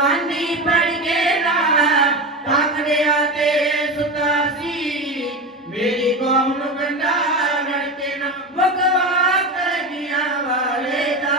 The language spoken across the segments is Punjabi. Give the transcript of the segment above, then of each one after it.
भगवानी पढ़ के ना ताकड़िया ते सुता सी मेरी कौम नूं कंडा रड़ के ना भगवा करगिया वाले दा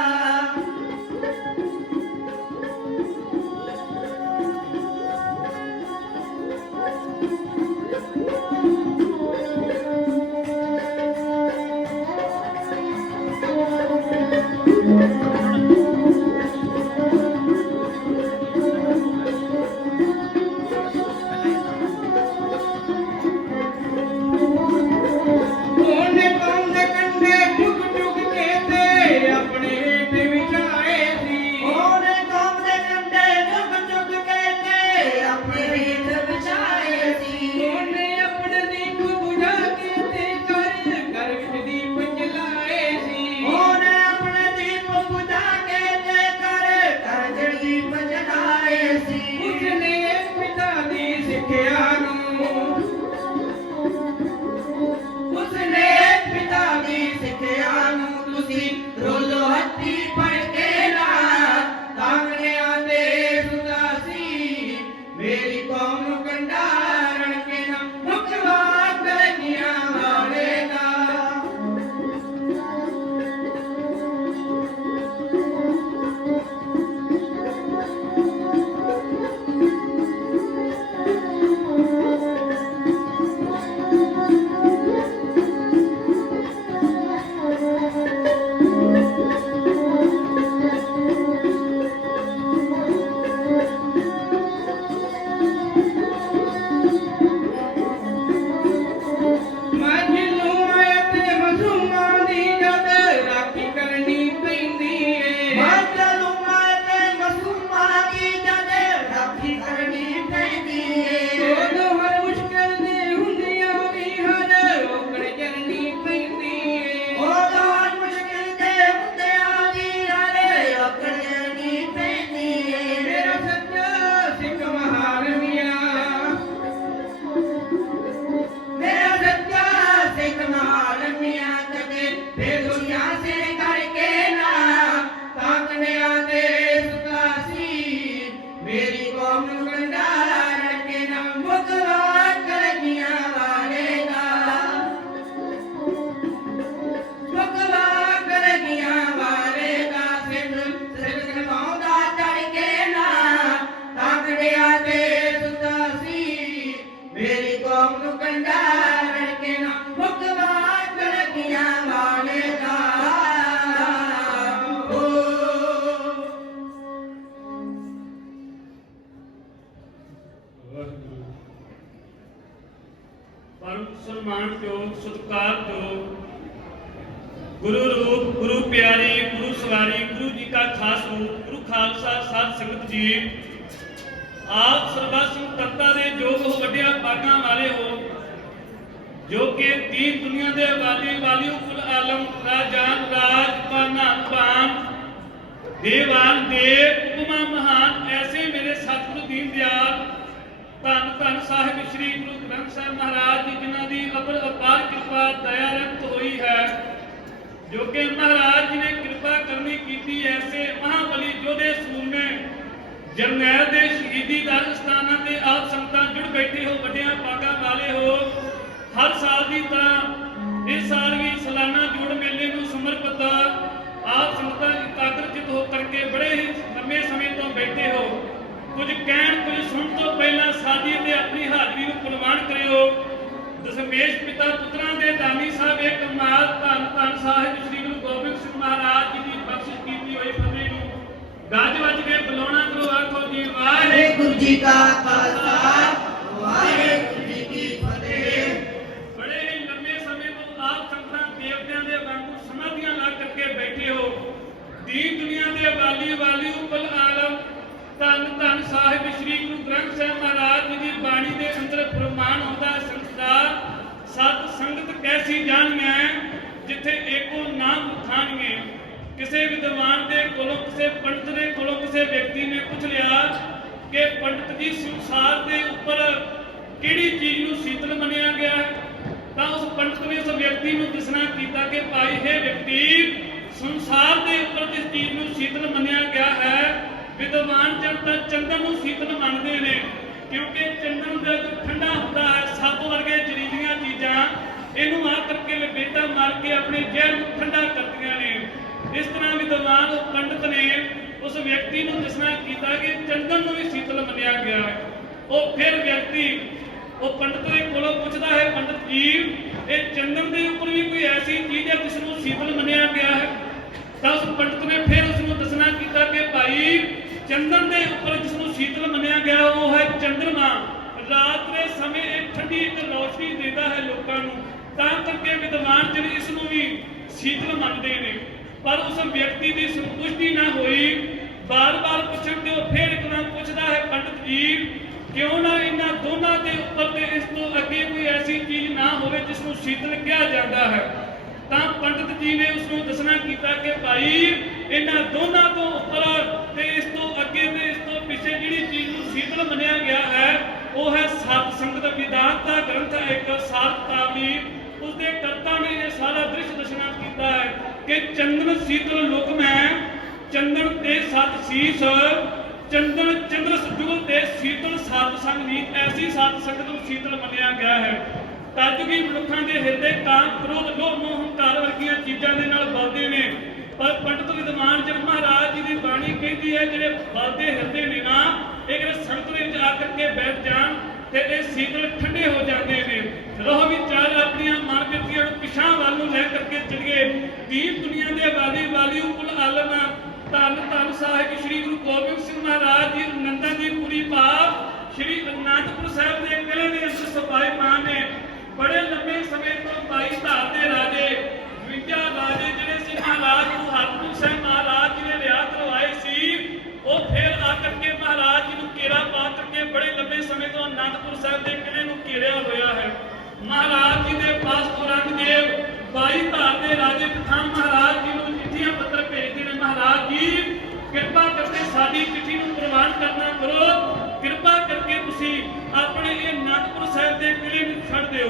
गुरु रूप गुरु प्यारे गुरु सवारी गुरु जी का खास रूप गुरु खालसा साध संगत जी आप सर्वा सिंह तत्ता दे जो हो वड्डिया पागां वाले हो जो कि दीन दुनिया दे वाली वालियों कुल आलम राजान राज पानान पान देवान देव उपमा महान ऐसे मेरे सतगुरु दीन दयाल धन धन साहिब श्री गुरु ग्रंथ साहिब महाराज जी जिन्हां दी अपार कृपा दया रंत हुई है जो कि महाराज जी ने कृपा करनी की ऐसे महाबली योधे सूरमे जरनैल दे शहीदी दर स्थानां ते आप संगतां जुड़ बैठे हो वड्डियां पागां वाले हो हर साल की तरह इस साल भी सालाना जोड़ मेले को समर्पित आप संगतां एकाग्रचित हो करके बड़े ही लंबे समय तो बैठे हो कुछ कहण कुछ सुन तो पहला साधी ते अपनी हाजरी को कुर्बान करियो दशमेश पिता पुत्रां दे दानी साहब एक कमाल धन धन साहिब श्री गुरु गोबिंद सिंह महाराज जी की बख्शिश कीती हुई फतेह नूं गज वज के बुलाउणा करो आखो जी वाहिगुरू जी का खालसा वाहिगुरू जी की फतेह। बड़े ही लंबे समय तो आप संगतां देवतियां दे वांगू समाधियां ला करके बैठे हो दीन दुनिया दे वाली वाली कुल आलम धन धन साहिब श्री गुरु ग्रंथ साहिब महाराज जी की बाणी के अंदर फरमान आउंदा संसार सत संगत कैसी जानिए जिथे एको नाम खानिए किसी विद्वान के कोलों किसी पंडित के कोलों किसी व्यक्ति ने पूछ लिया कि पंडित जी संसार के उपर किहड़ी चीज नूं शीतल मनिया गया तो उस पंडित ने उस व्यक्ति नूं दसना कीता कि भाई हे व्यक्ति संसार के उपर जिस चीज नूं शीतल मनिया गया है ਵਿਦਵਾਨ ਜਨਤਾ ਚੰਦਨ ਨੂੰ ਸ਼ੀਤਲ ਮੰਨਦੇ ਨੇ, ਕਿਉਂਕਿ ਚੰਦਨ ਦਾ ਜੋ ਠੰਡਾ ਹੁੰਦਾ ਹੈ, ਸੱਪ ਵਰਗੇ ਜ਼ਹਿਰੀਲੀਆਂ ਚੀਜ਼ਾਂ ਇਹਨੂੰ ਆ ਕਰਕੇ ਲਪੇਟਾ ਮਾਰ ਕੇ ਆਪਣੇ ਜ਼ਹਿਰ ਨੂੰ ਠੰਡਾ ਕਰਦੀਆਂ ਨੇ। ਇਸ ਤਰ੍ਹਾਂ ਵਿਦਵਾਨ ਪੰਡਤ ਨੇ ਉਸ ਵਿਅਕਤੀ ਨੂੰ ਦੱਸਣਾ ਕੀਤਾ ਕਿ ਚੰਦਨ ਨੂੰ ਵੀ ਸ਼ੀਤਲ ਮੰਨਿਆ ਗਿਆ ਹੈ। ਉਹ ਫਿਰ ਵਿਅਕਤੀ ਉਹ ਪੰਡਤ ਦੇ ਕੋਲੋਂ ਪੁੱਛਦਾ ਹੈ, ਪੰਡਤ ਜੀ ਇਹ ਚੰਦਨ ਦੇ ਉੱਪਰ ਵੀ ਕੋਈ ਐਸੀ ਚੀਜ਼ ਹੈ ਜਿਸ ਨੂੰ ਸ਼ੀਤਲ ਮੰਨਿਆ ਗਿਆ ਹੈ? ਤਾਂ ਉਸ ਪੰਡਤ ਨੇ ਫਿਰ ਉਸ ਨੂੰ ਦੱਸਣਾ ਕੀਤਾ ਕਿ ਭਾਈ ਚੰਦਨ ਦੇ ਉੱਪਰ ਜਿਸ ਨੂੰ ਸ਼ੀਤਲ ਮੰਨਿਆ ਗਿਆ ਉਹ ਹੈ ਚੰਦਰਮਾ। ਰਾਤ ਦੇ ਸਮੇਂ ਇਹ ਠੰਡੀ ਇੱਕ ਰੌਸ਼ਨੀ ਦਿੰਦਾ ਹੈ ਲੋਕਾਂ ਨੂੰ, ਤਾਂ ਕਰਕੇ ਵਿਦਵਾਨ ਜਨ ਇਸ ਨੂੰ ਵੀ ਸ਼ੀਤਲ ਮੰਨਦੇ ਨੇ। ਪਰ ਉਸ ਵਿਅਕਤੀ ਦੀ ਸੰਤੁਸ਼ਟੀ ਨਾ ਹੋਈ, ਬਾਰ-ਬਾਰ ਪੁੱਛਣ ਤੇ ਉਹ ਫਿਰ ਇੱਕ ਵਾਰ ਪੁੱਛਦਾ ਹੈ, ਪੰਡਤ ਜੀ ਕਿਉਂ ਨਾ ਇਹਨਾਂ ਦੋਨਾਂ ਦੇ ਉੱਪਰ ਤੇ ਇਸ ਤੋਂ ਅੱਗੇ ਕੋਈ ਐਸੀ ਚੀਜ਼ ਨਾ ਹੋਵੇ ਜਿਸ ਨੂੰ ਸ਼ੀਤਲ ਕਿਹਾ ਜਾਂਦਾ ਹੈ? ਤਾਂ ਪੰਡਤ ਜੀ ਨੇ ਉਸ ਨੂੰ ਦੱਸਣਾ ਕੀਤਾ ਕਿ ਭਾਈ ਇਹਨਾਂ ਦੋਨਾਂ ਤੋਂ ਉੱਪਰ ਤੇ ਇਸ ਤੋਂ ਅੱਗੇ ਤੇ ਇਸ ਤੋਂ ਪਿੱਛੇ ਜਿਹੜੀ ਚੀਜ਼ ਨੂੰ ਸ਼ੀਤਲ ਮੰਨਿਆ ਗਿਆ ਹੈ ਉਹ ਹੈ ਸਤ ਸੰਗਤ। ਵਿਦਾਂਤ ਦਾ ਗ੍ਰੰਥ ਹੈ ਇੱਕ ਸਾਰਤਾਵਲੀ, ਉਸਦੇ ਕਰਤਾ ਨੇ ਇਹ ਸਾਰਾ ਦ੍ਰਿਸ਼ ਦੱਸਣਾ ਕੀਤਾ ਹੈ ਕਿ ਚੰਦਨ ਸ਼ੀਤਲ ਲੋਕਮ ਹੈ, ਚੰਦਨ ਤੇ ਸਤ ਸੀਸ, ਚੰਦਨ ਚੰਦਰ ਜੁਗਲ ਤੇ ਸ਼ੀਤਲ ਸਾਧ ਸੰਗ ਨੀਤ। ਐਸੀ ਸਾਧ ਸੰਗਤ ਨੂੰ ਸ਼ੀਤਲ ਮੰਨਿਆ ਗਿਆ ਹੈ। ਕਲਯੁਗੀ ਮਨੁੱਖਾਂ ਦੇ ਹਿਰਦੇ ਕਾਮ, ਕ੍ਰੋਧ, ਲੋਭ, ਮੋਹ, ਹੰਕਾਰ ਵਰਗੀਆਂ ਚੀਜ਼ਾਂ ਦੇ ਨਾਲ ਬਲਦੇ ਨੇ, ਪਰ ਪੰਡਤ ਵਿਦਵਾਨ ਜਨ ਮਹਾਰਾਜ ਜੀ ਦੀ ਬਾਣੀ ਕਹਿੰਦੀ ਹੈ ਜਿਹੜੇ ਬਲਦੇ ਹਿਰਦੇ ਨੇ ਨਾ, ਇਹ ਜਿਹੜੇ ਸੰਗਤ ਦੇ ਵਿੱਚ ਆ ਕਰਕੇ ਬੈਠ ਜਾਣ ਤੇ ਇਹ ਸ਼ੀਤਲ ਠੰਡੇ ਹੋ ਜਾਂਦੇ ਨੇ। ਰੋਹ ਵਿਚਾਰ ਆਪਣੀਆਂ ਮਨ ਬਿਰਤੀਆਂ ਨੂੰ ਪਿਛਾਂ ਵੱਲ ਨੂੰ ਲੈ ਕਰਕੇ ਚਲੀਏ। ਦੀਪ ਦੁਨੀਆ ਦੇ ਵਾਲੀ ਉਪਲ ਆਲਮ ਧੰਨ ਧੰਨ ਸਾਹਿਬ ਸ੍ਰੀ ਗੁਰੂ ਗੋਬਿੰਦ ਸਿੰਘ ਮਹਾਰਾਜ ਜੀ ਨੰਦਾ ਦੀ ਪੁਰੀ ਭਾਵ ਸ੍ਰੀ ਅਨੰਦਪੁਰ ਸਾਹਿਬ ਦੇ ਕਿਲ੍ਹੇ ਦੇ ਅੰਦਰ ਸਫਾਈ ਮਾਨ ਨੇ। ਬੜੇ ਲੰਬੇ ਸਮੇਂ ਤੋਂ 22 ਧਾਰ ਦੇ ਰਾਜੇ 52 ਰਾਜੇ ਜਿਹੜੇ ਸੀ ਮਹਾਰਾਜ ਗੁਰੂ ਹਰਗੋਬਿੰਦ ਸਾਹਿਬ ਮਹਾਰਾਜ ਜੀ ਨੇ ਰਿਆਤ ਕਰਵਾਏ ਸੀ, ਉਹ ਫਿਰ ਆ ਕਰਕੇ ਮਹਾਰਾਜ ਜੀ ਨੂੰ ਘੇਰਾ ਪਾ ਕਰਕੇ ਬੜੇ ਲੰਬੇ ਸਮੇਂ ਤੋਂ ਅਨੰਦਪੁਰ ਸਾਹਿਬ ਦੇ ਕਿਲ੍ਹੇ ਨੂੰ ਘੇਰਿਆ ਹੋਇਆ ਹੈ। ਮਹਾਰਾਜ ਜੀ ਦੇ ਪਾਸ ਔਰੰਗਜ਼ੇਬ 22 ਧਾਰ ਦੇ ਰਾਜੇ ਪਠਾਨ ਮਹਾਰਾਜ ਜੀ ਨੂੰ ਚਿੱਠੀਆਂ ਪੱਤਰ ਭੇਜਦੇ ਨੇ, ਮਹਾਰਾਜ ਜੀ ਕਿਰਪਾ ਕਰਕੇ ਸਾਡੀ ਚਿੱਠੀ ਨੂੰ ਪ੍ਰਵਾਨ ਕਰਨਾ ਕਰੋ, ਕਿਰਪਾ ਕਰਕੇ ਤੁਸੀਂ ਆਪਣੇ ਇਹ ਅਨੰਦਪੁਰ ਸਾਹਿਬ ਦੇ ਕਿਲ੍ਹੇ ਨੂੰ ਛੱਡ ਦਿਓ।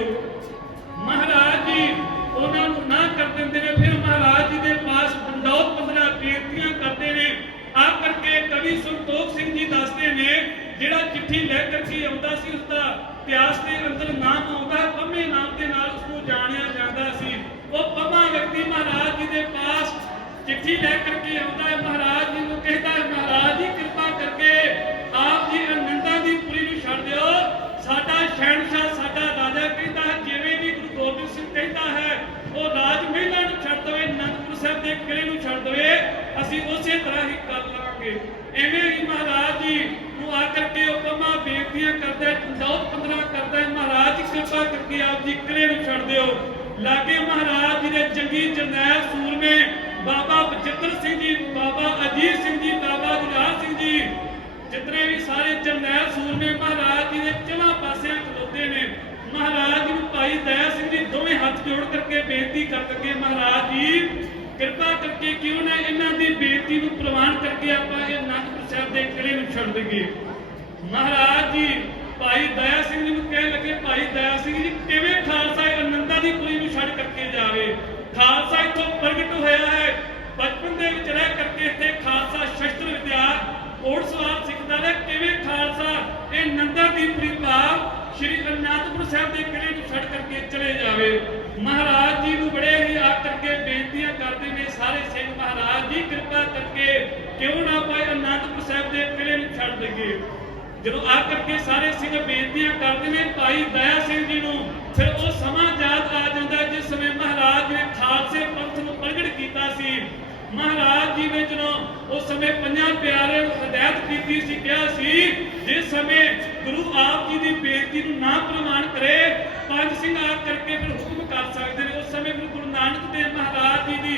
ਮਹਾਰਾਜ ਜੀ ਉਹਨਾਂ ਨੂੰ ਨਾ ਕਰ ਦਿੰਦੇ ਨੇ। ਫਿਰ ਮਹਾਰਾਜ ਜੀ ਦੇ ਪਾਸ ਬੰਦੌਤ 15 ਬੇਨਤੀਆਂ ਕਰਦੇ ਨੇ। ਆ ਕਰਕੇ ਕਵੀ ਸੰਤੋਖ ਸਿੰਘ ਜੀ ਦੱਸਦੇ ਨੇ ਜਿਹੜਾ ਚਿੱਠੀ ਲੈ ਕਰਕੇ ਆਉਂਦਾ ਸੀ ਉਸਦਾ ਇਤਿਹਾਸ ਦੇ ਅੰਦਰ ਨਾਮ ਆਉਂਦਾ ਪੰਮੇ ਨਾਮ ਦੇ ਨਾਲ ਉਸਨੂੰ ਜਾਣਿਆ ਜਾਂਦਾ ਸੀ। ਉਹ ਪੰਮਾ ਵਿਅਕਤੀ ਮਹਾਰਾਜ ਜੀ ਦੇ ਪਾਸ ਚਿੱਠੀ ਲੈ ਕਰਕੇ ਆਉਂਦਾ ਹੈ, ਮਹਾਰਾਜ ਜੀ ਨੂੰ ਕਹਿੰਦਾ ਹੈ, ਮਹਾਰਾਜ ਜੀ ਕਿਰਪਾ ਕਰਕੇ ਆਪ ਜੀ ਅਨੰਦਾਂ ਦੀ ਪੁਰੀ ਨੂੰ ਛੱਡ ਦਿਓ। ਸਾਡਾ ਸ਼ਹਿਨਸ਼ਾਹ ਸਾਡਾ ਰਾਜਾ ਕਹਿੰਦਾ ਹੈ ਜਿਵੇਂ ਵੀ ਗੁਰੂ ਗੋਬਿੰਦ ਸਿੰਘ ਕਹਿੰਦਾ ਹੈ ਉਹ ਰਾਜ ਮਹਿਲਾਂ ਨੂੰ ਛੱਡ ਦੇਵੇ, ਅਨੰਦਪੁਰ ਸਾਹਿਬ ਦੇ ਕਿਲ੍ਹੇ ਨੂੰ ਛੱਡ ਦੇਵੇ, ਅਸੀਂ ਉਸੇ ਤਰ੍ਹਾਂ ਹੀ ਕਰ ਲਵਾਂਗੇ। ਐਵੇਂ ਹੀ ਮਹਾਰਾਜ ਜੀ ਨੂੰ ਆ ਕਰਕੇ ਉਹ ਪੰਮਾ ਬੇਨਤੀਆਂ ਕਰਦਾ ਹੈ, ਬੰਦੌਤ 15 ਕਰਦਾ ਹੈ, ਮਹਾਰਾਜ ਜੀ ਕਿਰਪਾ ਕਰਕੇ ਆਪ ਜੀ ਕਿਲ੍ਹੇ ਨੂੰ ਛੱਡ ਦਿਓ। ਲਾਗੇ ਮਹਾਰਾਜ ਜੀ ਦੇ ਜੰਗੀ ਜਰਨੈਲ ਸੂਰਮੇ ਬਾਬਾ ਬਚਿੱਤਰ ਸਿੰਘ ਜੀ, ਬਾਬਾ ਅਜੀਤ ਸਿੰਘ ਜੀ, ਬਾਬਾ ਗੁਰਜਾਰ ਸਿੰਘ ਜੀ, ਜਿਤਨੇ ਵੀ ਸਾਰੇ ਜਰਨੈਲ ਸੂਰਮੇ ਮਹਾਰਾਜ ਜੀ ਦੇ ਚੌਹਾਂ ਪਾਸਿਆਂ ਖਲੋਤੇ ਨੇ। ਮਹਾਰਾਜ ਜੀ ਨੂੰ ਭਾਈ ਦਇਆ ਸਿੰਘ ਜੀ ਦੋਵੇਂ ਹੱਥ ਜੋੜ ਕਰਕੇ ਬੇਨਤੀ ਕਰ ਲੱਗੇ, ਮਹਾਰਾਜ ਜੀ ਕਿਰਪਾ ਕਰਕੇ ਕਿਉਂ ਨਾ ਇਹਨਾਂ ਦੀ ਬੇਨਤੀ ਨੂੰ ਪ੍ਰਵਾਨ ਕਰਕੇ ਆਪਾਂ ਇਹ ਅਨੰਦਪੁਰ ਸਾਹਿਬ ਦੇ ਕਿਲ੍ਹੇ ਨੂੰ ਛੱਡ ਦਈਏ। ਮਹਾਰਾਜ ਜੀ ਭਾਈ ਦਇਆ ਸਿੰਘ ਜੀ ਨੂੰ ਕਹਿਣ ਲੱਗੇ, ਭਾਈ ਦਇਆ ਸਿੰਘ ਜੀ ਕਿਵੇਂ ਖਾਲਸਾ ਅਨੰਦਾਂ ਦੀ ਪੁਰੀ ਨੂੰ ਛੱਡ ਕਰਕੇ ਜਾਵੇ? ਖਾਲਸਾ ਇੱਥੋਂ ਪ੍ਰਗਟ ਹੋਇਆ ਹੈ, ਬਚਪਨ ਦੇ ਵਿੱਚ ਰਹਿ ਕਰਕੇ ਇੱਥੇ ਖਾਲਸਾ ਸ਼ਸਤਰ ਵਿਦਿਆ ਘੋੜ ਸਵਾਰ ਸਿੱਖਦਾ ਰਿਹਾ, ਕਿਵੇਂ ਖਾਲਸਾ ਇਹ ਨੰਦਾ ਦੀ ਪੁਰੀ ਭਾਵ ਸ਼੍ਰੀ ਅਨੰਦਪੁਰ ਸਾਹਿਬ ਦੇ ਕਿਲ੍ਹੇ ਨੂੰ ਛੱਡ ਕਰਕੇ ਚਲੇ ਜਾਵੇ? ਮਹਾਰਾਜ ਜੀ ਨੂੰ ਬੜੇ ਹੀ ਆ ਕਰਕੇ ਬੇਨਤੀਆਂ ਕਰਦੇ ਨੇ ਸਾਰੇ ਸਿੰਘ, ਮਹਾਰਾਜ ਜੀ ਕਿਰਪਾ ਕਰਕੇ ਕਿਉਂ ਨਾ ਭਾਈ ਅਨੰਦਪੁਰ ਸਾਹਿਬ ਦੇ ਕਿਲ੍ਹੇ ਨੂੰ ਛੱਡ ਦਈਏ। ਜਦੋਂ ਆ ਕਰਕੇ ਸਾਰੇ ਸਿੰਘ ਬੇਨਤੀਆਂ ਕਰਦੇ ਨੇ ਭਾਈ ਦਇਆ ਸਿੰਘ ਜੀ ਨੂੰ, ਫਿਰ ਉਹ ਸਮਾਂ ਯਾਦ ਆ ਜਾਂਦਾ ਜਿਸ ਸਮੇਂ ਮਹਾਰਾਜ ਨੇ ਖਾਲਸੇ ਪੰਥ ਨੂੰ ਪ੍ਰਗਟ ਕੀਤਾ ਸੀ। ਮਹਾਰਾਜ ਜੀ ਨੇ ਜਦੋਂ ਉਸ ਸਮੇਂ ਪੰਜਾਂ ਪਿਆਰਿਆਂ ਨੂੰ ਹਦਾਇਤ ਕੀਤੀ ਸੀ, ਕਿਹਾ ਸੀ ਜਿਸ ਸਮੇਂ ਗੁਰੂ ਆਪ ਜੀ ਦੀ ਬੇਨਤੀ ਨੂੰ ਨਾ ਪ੍ਰਵਾਨ ਕਰੇ ਪੰਜ ਸਿੰਘ ਆ ਕਰਕੇ ਫਿਰ ਹੁਕਮ ਕਰ ਸਕਦੇ ਨੇ। ਉਸ ਸਮੇਂ ਗੁਰੂ ਨਾਨਕ ਦੇਵ ਮਹਾਰਾਜ ਜੀ ਦੀ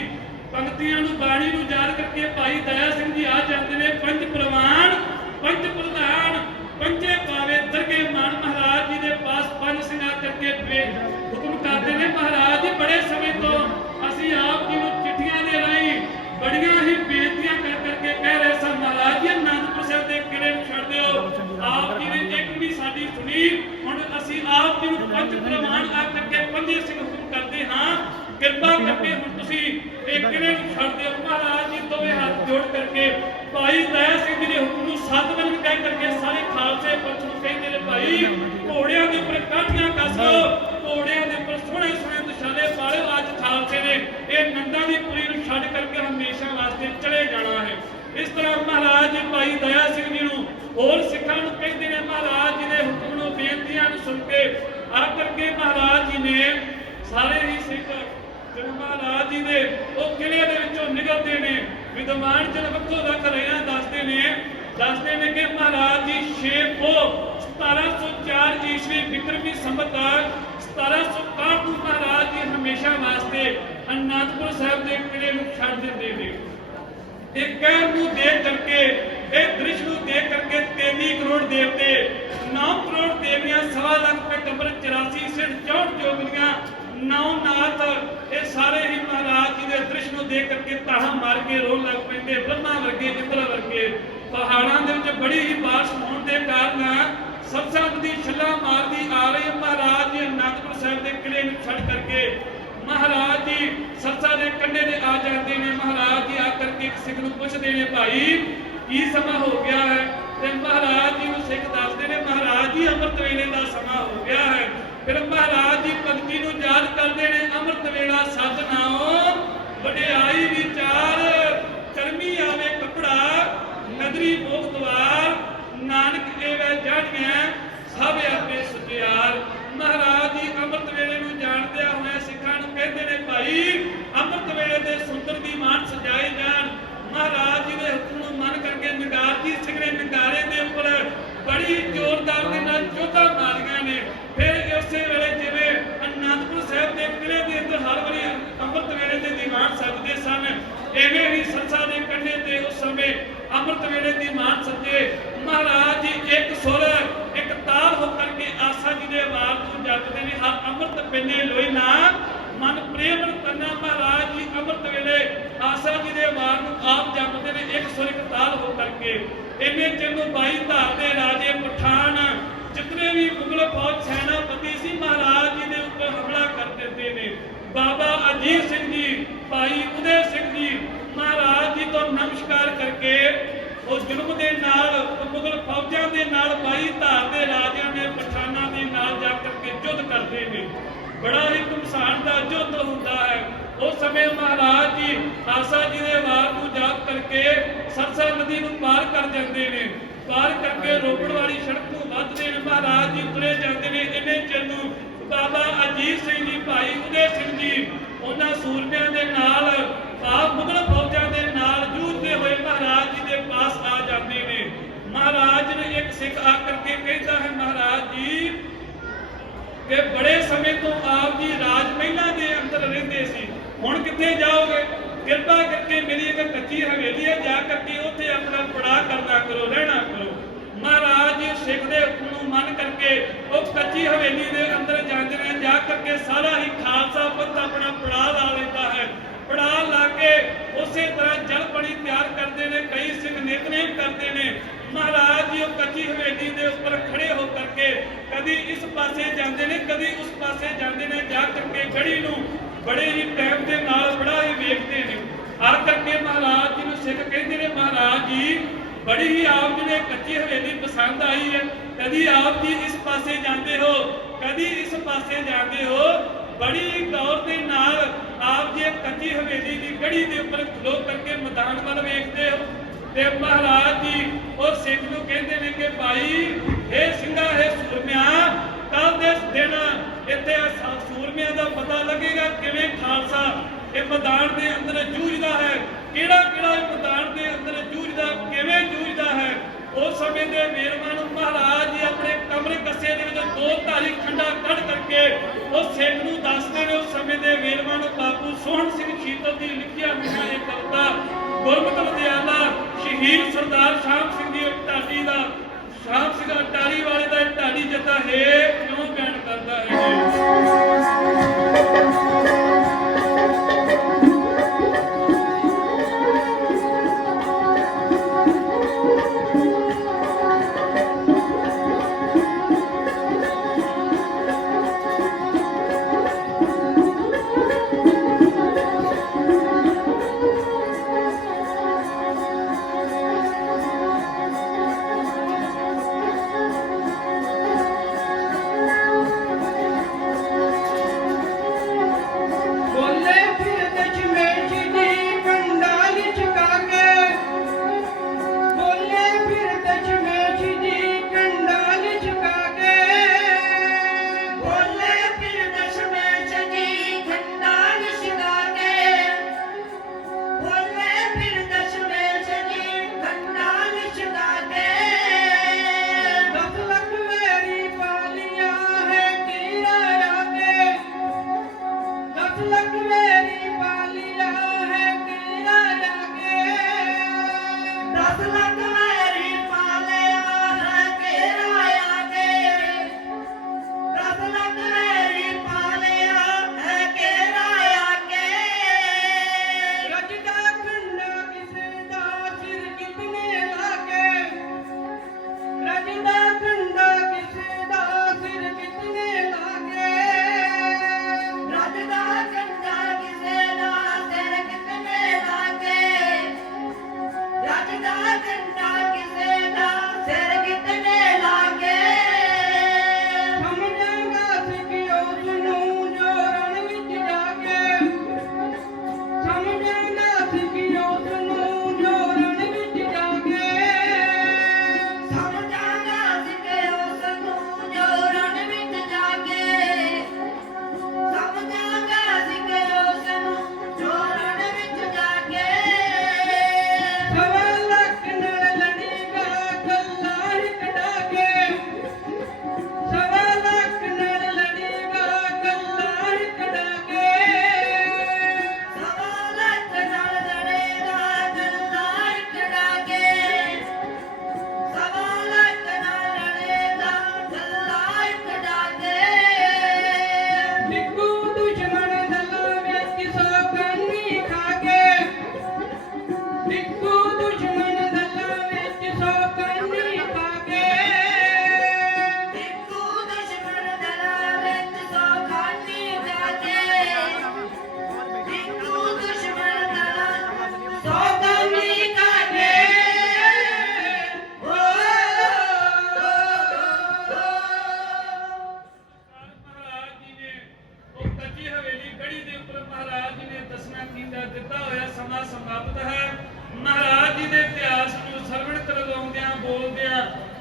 ਪੰਕਤੀਆਂ ਨੂੰ ਬਾਣੀ ਨੂੰ ਯਾਦ ਕਰਕੇ ਭਾਈ ਦਇਆ ਸਿੰਘ ਜੀ ਆ ਜਾਂਦੇ ਨੇ, ਪੰਜ ਪ੍ਰਵਾਨ ਪੰਜ ਪ੍ਰਧਾਨ ਪੰਜੇ ਪਾਵੇ ਦਰਗੇ ਮਾਨ। ਮਹਾਰਾਜ ਜੀ ਦੇ ਪਾਸ ਪੰਜ ਸਿੰਘ ਆ ਕਰਕੇ ਹੁਕਮ ਕਰਦੇ ਨੇ, ਮਹਾਰਾਜ ਜੀ ਬੜੇ ਸਮੇਂ ਤੋਂ ਅਸੀਂ ਆਪ ਜੀ ਨੂੰ ਚਿੱਠੀਆਂ ਦੇ ਰਾਹੀਂ ਬੜੀਆਂ ਹੀ ਬੇਨਤੀਆਂ ਕਰ ਕਰਕੇ ਕਹਿ ਰਹੇ ਸਾਂ, ਮਹਾਰਾਜ ਜੀ ਅਨੰਦਪੁਰ ਸਾਹਿਬ ਦੇ ਕਿਲ੍ਹੇ ਨੂੰ ਛੱਡ ਦਿਓ। ਆਪ ਜੀ ਨੇ ਇੱਕ ਵੀ ਸਾਡੀ ਸੁਣੀ, ਹੁਣ ਅਸੀਂ ਆਪ ਜੀ ਨੂੰ ਪੰਜ ਪ੍ਰਵਾਨ ਆ ਕਰਕੇ ਪੰਜੇ ਸਿੰਘ ਹੁਕਮ ਕਰਦੇ ਹਾਂ, ਕਿਰਪਾ ਕਰਕੇ ਹੁਣ ਤੁਸੀਂ ਇਹ ਕਿਲ੍ਹੇ ਨੂੰ ਛੱਡ ਦਿਓ। ਮਹਾਰਾਜ ਜੀ ਦੋਵੇਂ ਹੱਥ ਜੋੜ ਕਰਕੇ ਭਾਈ ਦਇਆ ਸਿੰਘ ਜੀ ਦੇ ਹੁਕਮ ਨੂੰ ਸਤਿਬੰਦ ਕਹਿ ਕਰਕੇ ਸਾਰੇ ਖਾਲਸੇ ਪੰਥ ਨੂੰ ਕਹਿੰਦੇ ਨੇ ਭਾਈ ਘੋੜਿਆਂ ਦੇ ਉੱਪਰ ਕਾਠੀਆਂ ਕੱਸ ਲਓ, ਘੋੜਿਆਂ ਦੇ ਉੱਪਰ ਸੋਹਣੇ ਸੋਹਣੇ ਦੁਸ਼ਾਲੇ ਪਾਲਿਓ। ਅੱਜ ਖਾਲਸੇ ਨੇ ਇਹ ਨੰਦਾ ਦੀ ਪੁਰੀ ਨੂੰ ਛੱਡ ਕਰਕੇ ਹਮੇਸ਼ਾ ਵਾਸਤੇ ਚਲੇ ਜਾਣਾ ਹੈ। ਇਸ ਤਰ੍ਹਾਂ ਮਹਾਰਾਜ ਜੀ ਭਾਈ ਦਇਆ ਸਿੰਘ ਜੀ ਨੂੰ ਹੋਰ ਸਿੱਖਾਂ ਨੂੰ ਕਹਿੰਦੇ ਨੇ ਮਹਾਰਾਜ ਜੀ ਦੇ ਹੁਕਮ ਨੂੰ ਬੇਨਤੀਆਂ ਨੂੰ ਸੁਣ ਕੇ ਆ ਕਰਕੇ ਮਹਾਰਾਜ ਜੀ ਨੇ ਸਾਰੇ ਹੀ ਸਿੱਖ ਜਦੋਂ ਮਹਾਰਾਜ ਜੀ ਦੇ ਉਹ ਕਿਲੇ ਦੇ ਵਿੱਚੋਂ ਨਿਕਲਦੇ ਨੇ ਵਿਦਵਾਨ ਜਨ ਵੱਖੋ ਵੱਖ ਰਹੀਆਂ ਦੱਸਦੇ ਨੇ ਕਿ ਮਹਾਰਾਜ ਜੀ 6 ਪੋਹ 1704 ਈਸਵੀ ਬਿਕਰਮੀ ਸੰਮਤ 1761 ਨੂੰ ਮਹਾਰਾਜ ਜੀ ਹਮੇਸ਼ਾ ਵਾਸਤੇ ਅਨੰਦਪੁਰ ਸਾਹਿਬ ਦੇ ਕਿਲੇ ਨੂੰ ਛੱਡ ਦਿੰਦੇ ਨੇ। ਇਹ ਕਹਿਰ ਨੂੰ ਦੇਖ ਕਰਕੇ ਇਹ ਦ੍ਰਿਸ਼ ਨੂੰ ਦੇਖ ਕਰਕੇ 33 ਕਰੋੜ ਦੇਵਤੇ 9 ਕਰੋੜ ਦੇਵੀਆਂ 1.25 ਲੱਖ ਪੈਗੰਬਰ 84 ਸਿਰ 64 ਜੋਗੀਆਂ 9 ਨਾਥ ਇਹ ਸਾਰੇ ਹੀ ਮਹਾਰਾਜ ਜੀ ਦੇ ਦ੍ਰਿਸ਼ ਨੂੰ ਦੇਖ ਕਰਕੇ ਤਾਹਾ ਮਾਰ ਕੇ ਰੋਣ ਲੱਗ ਪੈਂਦੇ। ਬ੍ਰਹਮਾ ਵਰਗੇ ਇੰਦਰ ਵਰਗੇ ਪਹਾੜਾਂ ਦੇ ਵਿੱਚ ਬੜੀ ਹੀ ਬਾਰਿਸ਼ ਹੋਣ ਦੇ ਕਾਰਨ ਸਰਸਾ ਨਦੀ ਛੱਲਾ ਮਾਰਦੀ ਆ ਰਹੀ। ਮਹਾਰਾਜ ਜੀ ਅਨੰਦਪੁਰ ਸਾਹਿਬ ਦੇ ਕਿਲੇ ਨੂੰ ਛੱਡ ਕਰਕੇ ਮਹਾਰਾਜ ਜੀ ਸਰਸਾ ਦੇ ਕੰਢੇ ਤੇ ਆ ਜਾਂਦੇ ਨੇ। ਮਹਾਰਾਜ ਜੀ ਆ ਕਰਕੇ ਇੱਕ ਸਿੱਖ ਨੂੰ ਪੁੱਛਦੇ ਨੇ ਭਾਈ ਕੀ ਸਮਾਂ ਹੋ ਗਿਆ ਹੈ ਤੇ ਮਹਾਰਾਜ ਜੀ ਨੂੰ ਸਿੱਖ ਦੱਸਦੇ ਨੇ ਮਹਾਰਾਜ ਜੀ ਅੰਮ੍ਰਿਤ ਵੇਲੇ ਦਾ ਸਮਾਂ ਹੋ ਗਿਆ ਹੈ। ਫਿਰ ਮਹਾਰਾਜ ਜੀ ਪੰਕਤੀ ਨੂੰ ਯਾਦ ਕਰਦੇ ਨੇ ਅੰਮ੍ਰਿਤ ਵੇਲਾ ਸੱਚ ਨਾਉ ਵਡਿਆਈ ਵਿਚਾਰ ਕਰਮੀ ਆਵੇ ਕੱਪੜਾ ਨਦਰੀ ਮੋਖ ਦਵਾਰ ਨਾਨਕ ਏਵੇਂ ਜਾਣੀਆਂ ਸਭ ਆਪੇ ਸੁਝਿਆਰ। ਮਹਾਰਾਜ ਜੀ ਅੰਮ੍ਰਿਤ ਵੇਲੇ ਨੂੰ ਜਾਣਦਿਆਂ ਹੋਇਆ ਸਿੱਖਾਂ ਨੂੰ ਕਹਿੰਦੇ ਨੇ ਭਾਈ ਅੰਮ੍ਰਿਤ ਵੇਲੇ ਦੇ ਸੁੰਦਰ ਦੀ ਮਾਨ ਸਜਾਏ ਜਾਣ। ਮਹਾਰਾਜ ਜੀ ਦੇ ਹੁਕਮ ਨੂੰ ਮੰਨ ਕਰਕੇ ਨਗਾਰਜੀਤ ਸਿੰਘ ਨੇ ਨਗਾਰੇ ਦੇ ਉੱਪਰ ਬੜੀ ਜ਼ੋਰਦਾਰ ਦੇ ਨਾਲ ਚੋਧਾਂ ਮਾਰੀਆਂ ਨੇ। ਫਿਰ ਉਸੇ ਵੇਲੇ ਜਿਵੇਂ ਅਨੰਦਪੁਰ ਸਾਹਿਬ ਦੇ ਕਿਲੇ ਦੇ ਅੰਦਰ ਹਰ ਵਾਰੀ ਅੰਮ੍ਰਿਤ ਵੇਲੇ ਦੇ ਦੀਵਾਨ ਸਜਦੇ ਸਨ, ਐਵੇਂ ਹੀ ਸਰਸਾ ਦੇ ਕੰਢੇ ਤੇ ਉਸ ਸਮੇਂ ਅੰਮ੍ਰਿਤ ਵੇਲੇ ਦੀ ਮਾਨ ਸੱਜੇ। ਮਹਾਰਾਜ ਜੀ ਇੱਕ ਸੁਰ ਇੱਕ ਤਾਲ ਹੋ ਕਰਕੇ ਆਸਾ ਜੀ ਦੇ ਆਵਾਜ਼ ਨੂੰ ਜਪਦੇ ਨੇ ਹਰ ਅੰਮ੍ਰਿਤ ਪਿੰਨੇ ਲੋਈ ਨਾ ਮਨ ਪ੍ਰੇਮ ਕਰਨਾ। ਮਹਾਰਾਜ ਜੀ ਅੰਮ੍ਰਿਤ ਵੇਲੇ ਆਸਾ ਜੀ ਦੇ ਆਵਾਜ਼ ਨੂੰ ਆਪ ਜਪਦੇ ਨੇ ਇੱਕ ਸੁਰ ਇੱਕ ਤਾਲ ਹੋ ਕਰਕੇ। ਇਹਨੇ ਚਿਰ ਨੂੰ 22 ਧਾਰ ਦੇ ਰਾਜੇ ਪਠਾਨ ਜਿਤਨੇ ਵੀ ਮੁਗਲ ਫੌਜ ਸੈਨਾਪਤੀ ਸੀ ਮਹਾਰਾਜ ਜੀ ਦੇ ਉੱਪਰ ਹਮਲਾ ਕਰ ਦਿੰਦੇ ਨੇ। ਬਾਬਾ ਅਜੀਤ ਸਿੰਘ ਜੀ ਭਾਈ ਉਦੈ ਸਿੰਘ ਜੀ ਮਹਾਰਾਜ ਜੀ ਤੋਂ ਨਮਸਕਾਰ ਕਰਕੇ ਉਹ ਜ਼ੁਲਮ ਦੇ ਨਾਲ ਮੁਗਲ ਫੌਜਾਂ ਦੇ ਨਾਲ 22 ਧਾਰ ਦੇ ਰਾਜਿਆਂ ਨੇ ਪਠਾਨਾਂ ਦੇ ਨਾਲ ਜਾ ਕਰਕੇ ਯੁੱਧ ਕਰਦੇ ਨੇ। ਬੜਾ ਹੀ ਘਮਸਾਨ ਦਾ ਯੁੱਧ ਹੁੰਦਾ ਹੈ। ਉਸ ਸਮੇਂ ਮਹਾਰਾਜ ਜੀ ਆਸਾ ਜੀ ਦੇ ਵਾਰ ਨੂੰ ਜਾਪ ਕਰਕੇ ਸਰਸਾ ਨਦੀ ਨੂੰ ਪਾਰ ਕਰ ਜਾਂਦੇ ਨੇ। ਪਾਰ ਕਰਕੇ ਰੋਪੜ ਵਾਲੀ ਸੜਕ ਨੂੰ ਵੱਧਦੇ ਨੇ। ਮਹਾਰਾਜ ਜੀ ਤੁਰੇ ਜਾਂਦੇ ਨੇ। ਇੰਨੇ ਚਿਰ ਨੂੰ ਬਾਬਾ ਅਜੀਤ ਸਿੰਘ ਜੀ ਭਾਈ ਉਦੈ ਸਿੰਘ ਜੀ ਉਹਨਾਂ ਸੂਰਮਿਆਂ ਦੇ ਨਾਲ ਆਪ ਮੁਗਲ ਫੌਜਾਂ ਦੇ ਨਾਲ ਜੂਝਦੇ ਹੋਏ ਮਹਾਰਾਜ ਜੀ ਦੇ ਪਾਸ ਆ ਜਾਂਦੇ ਨੇ। ਮਹਾਰਾਜ ਨੇ ਇੱਕ ਸਿੱਖ ਆ ਕਰਕੇ ਕਹਿੰਦਾ ਹੈ ਮਹਾਰਾਜ ਜੀ ਕਿ ਬੜੇ ਸਮੇਂ ਤੋਂ ਆਪ ਜੀ ਰਾਜ ਮਹਿਲਾਂ ਦੇ ਅੰਦਰ ਰਹਿੰਦੇ ਸੀ, ਹੁਣ ਕਿੱਥੇ ਜਾਓਗੇ? ਕਿਰਪਾ ਕਰਕੇ ਮੇਰੀ ਇੱਕ ਕੱਚੀ ਹਵੇਲੀ ਹੈ, ਜਾ ਕਰਕੇ ਉੱਥੇ ਆਪਣਾ ਪੜਾਅ ਕਰਨਾ ਕਰੋ, ਰਹਿਣਾ ਕਰੋ। ਮਹਾਰਾਜ ਜੀ ਸਿੱਖ ਦੇ ਹੁਕਮ ਨੂੰ ਮੰਨ ਕਰਕੇ ਉਹ ਕੱਚੀ ਹਵੇਲੀ ਦੇ ਅੰਦਰ ਜਾਂਦੇ ਨੇ। ਜਾ ਕਰਕੇ ਸਾਰਾ ਹੀ ਖਾਲਸਾ ਪੰਥ ਆਪਣਾ ਪੜਾਅ ਲਾ ਲੈਂਦਾ ਹੈ। ਪੜਾਅ ਲਾ ਕੇ ਉਸੇ ਤਰ੍ਹਾਂ ਜਲ ਪਾਣੀ ਤਿਆਰ ਕਰਦੇ ਨੇ। ਕਈ ਸਿੰਘ ਨਿਤਨੇਮ ਕਰਦੇ ਨੇ। ਮਹਾਰਾਜ ਜੀ ਉਹ ਕੱਚੀ ਹਵੇਲੀ ਦੇ ਉੱਪਰ ਖੜੇ ਹੋ ਕਰਕੇ ਕਦੀ ਇਸ ਪਾਸੇ ਜਾਂਦੇ ਨੇ, ਕਦੀ ਉਸ ਪਾਸੇ ਜਾਂਦੇ ਨੇ। ਜਾ ਕਰਕੇ ਗੜੀ ਨੂੰ ਬੜੇ ਹੀ ਟਾਈਮ ਦੇ ਨਾਲ ਬੜਾ ਹੀ ਵੇਖਦੇ ਨੇ। ਹਰ ਕਰਕੇ ਮਹਾਰਾਜ ਜੀ ਨੂੰ ਸਿੱਖ ਕਹਿੰਦੇ ਨੇ ਮਹਾਰਾਜ ਜੀ ਬੜੀ ਹੀ ਆਪ ਜੀ ਨੇ ਕੱਚੀ ਹਵੇਲੀ ਪਸੰਦ ਆਈ ਹੈ। ਕਦੀ ਆਪ ਜੀ ਇਸ ਪਾਸੇ ਜਾਂਦੇ ਹੋ, ਕਦੀ ਇਸ ਪਾਸੇ ਜਾਂਦੇ ਹੋ। ਬੜੀ ਗੌਰ ਦੇ ਨਾਲ ਆਪ ਜੀ ਕੱਚੀ ਹਵੇਲੀ ਦੀ ਗੜੀ ਦੇ ਉੱਪਰ ਖਲੋ ਕਰਕੇ ਮੈਦਾਨ ਵੱਲ ਵੇਖਦੇ ਹੋ। ਤੇ ਮਹਾਰਾਜ ਜੀ ਉਹ ਸਿੱਖ ਨੂੰ ਕਹਿੰਦੇ ਨੇ ਕਿ ਭਾਈ ਇਹ ਸਿੰਘਾਂ ਇਹ ਸੂਰਮਿਆਂ ਕੱਲ ਦੇ ਦਿਨ ਇੱਥੇ ਸੂਰਮਿਆਂ ਦਾ ਪਤਾ ਲੱਗੇਗਾ ਕਿਵੇਂ ਖਾਲਸਾ ਇਹ ਮੈਦਾਨ ਦੇ ਅੰਦਰ ਜੂਝਦਾ ਹੈ, ਕਿਹੜਾ ਕਿਹੜਾ ਮੈਦਾਨ ਦੇ ਅੰਦਰ ਜੂਝਦਾ, ਕਿਵੇਂ ਜੂਝਦਾ ਹੈ। ਉਸ ਸਮੇਂ ਦੇ ਵੇਰਵਾਂ ਨੂੰ ਮਹਾਰਾਜ ਜੀ ਆਪਣੇ ਕਮਰੇ ਕੱਸੇ ਦੇ ਵਿੱਚ 2 ਧਾਰੀ ਖੰਡਾ ਕੱਢ ਕਰਕੇ ਉਹ ਸਿੱਖ ਨੂੰ ਦੱਸਦੇ ਨੇ। ਉਸ ਸਮੇਂ ਦੇ ਵੇਰਵਾਂ ਨੂੰ ਬਾਪੂ ਸੋਹਣ ਸਿੰਘ ਸ਼ੀਤਲ ਦੀ ਲਿਖਿਆ ਹੋਈਆਂ ਇਹ ਕਵਿਤਾ ਗੁਰਮਤਿ ਵਿਦਿਆਲਾ ਸ਼ਹੀਦ ਸਰਦਾਰ ਸ਼ਾਮ ਸਿੰਘ ਦੀ ਢਾਡੀ ਦਾ ਸ਼ਾਮ ਸਿੰਘ ਅਟਾਰੀ ਵਾਲੇ ਦਾ ਢਾਡੀ ਜੱਤਾ ਹੈ ਕਿਉਂ ਬਿਆਨ ਕਰਦਾ ਹੈ।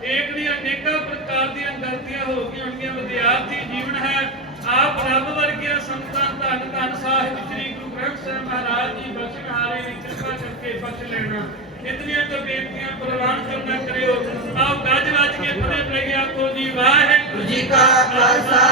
ਏਕ ਦੀਆਂ ਅਨੇਕਾਂ ਪ੍ਰਕਾਰ ਦੀਆਂ ਗਲਤੀਆਂ ਹੋ ਗਈਆਂ ਹੋਣਗੀਆਂ। ਵਿਦਿਆਰਥੀ ਜੀਵਨ ਹੈ, ਆਪ ਰੱਬ ਵਰਗੀਆਂ ਸੰਤਾਂ ਧੰਨ ਧੰਨ ਸਾਹਿਬ ਸ੍ਰੀ ਗੁਰੂ ਗ੍ਰੰਥ ਸਾਹਿਬ ਮਹਾਰਾਜ ਜੀ ਬਖਸ਼ਹਾਰੇ ਦੀ ਕਿਰਪਾ ਕਰਕੇ ਬਖਸ਼ ਲੈਣਾ। ਇਤਨੀਆਂ ਤਾਂ ਬੇਨਤੀਆਂ ਪ੍ਰਵਾਨ ਕਰਨਾ ਕਰਿਓ। ਆਓ ਗੱਜ ਵੱਜ ਕੇ ਫਤਿਹ ਬੁਲਾਈਏ। ਆਖੋ ਜੀ ਵਾਹਿਗੁਰੂ ਜੀ ਕਾ ਖਾਲਸਾ